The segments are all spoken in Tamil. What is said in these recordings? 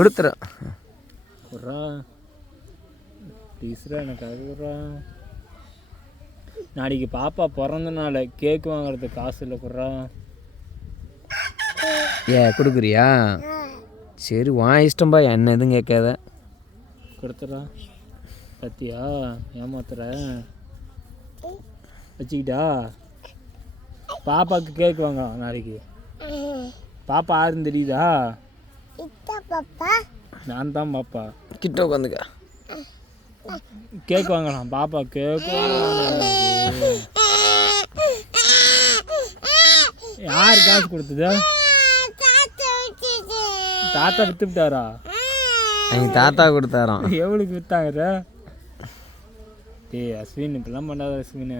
கொடுத்துறேன். குர்ரா ப்ளீஸ்ரா எனக்காக குர்ரா. நாளைக்கு பாப்பா பிறந்த நாள், கேக்கு வாங்குறதுக்கு காசு இல்லை குர்ரா. கொடுக்குறியா? சரி உன் இஷ்டம்பா, என்ன எதுவும் கேட்காத. கொடுத்துட்றா. பத்தியா ஏமாத்துற? வச்சுக்கிட்டா பாப்பாவுக்கு கேக் வாங்கலாம் நாளைக்கு. பாப்பா யாருன்னு தெரியுதா? நான் தான் பாப்பா. கிட்ட உட்காந்துக்க. கேக் வாங்கலாம் பாப்பா. கேக்கு யார் காசு கொடுத்தது? தாத்தா வித்து விட்டாரா? எங்கள் தாத்தா கொடுத்தாராம். எவ்வளோக்கு வித்தாங்க? ஏய் அஸ்வின், இப்பெல்லாம் பண்ணாத அஸ்வின்.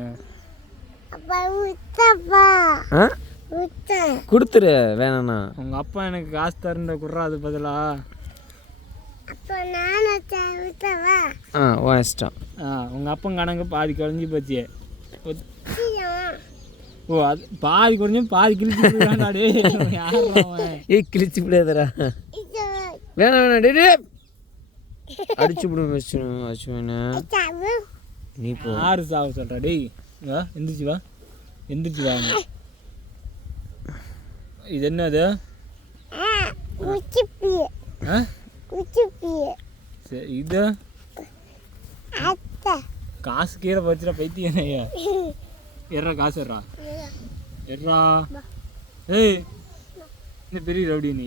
கொடுத்துரு வேணாண்ணா. உங்கள் அப்பா எனக்கு காசு தருந்த குர்ரா, அது பதிலா. உன் இஷ்டம். உங்கள் அப்பா கணக்கு பாதி குறைஞ்சி போச்சு. ஓ அது பாதி குறைஞ்சும் பாதி கிழிச்சு. ஏய் கிழிச்சு விடாதரா. வேணாம் வேணாம் டே அடிச்சு விடுவேன் அஸ்வின். நீ போ. யாரு சாவு சொல்கிறா? டேய் வா, எந்திரிச்சு வா, எந்திரிச்சு வாங்க. இது என்னது? சரி இது காசு கீரை பறிச்சுடா பைத்தியம். எட்ரா காசு எட்ரா எட்ரா. ஏய் இந்த பெரிய ரவுடி நீ.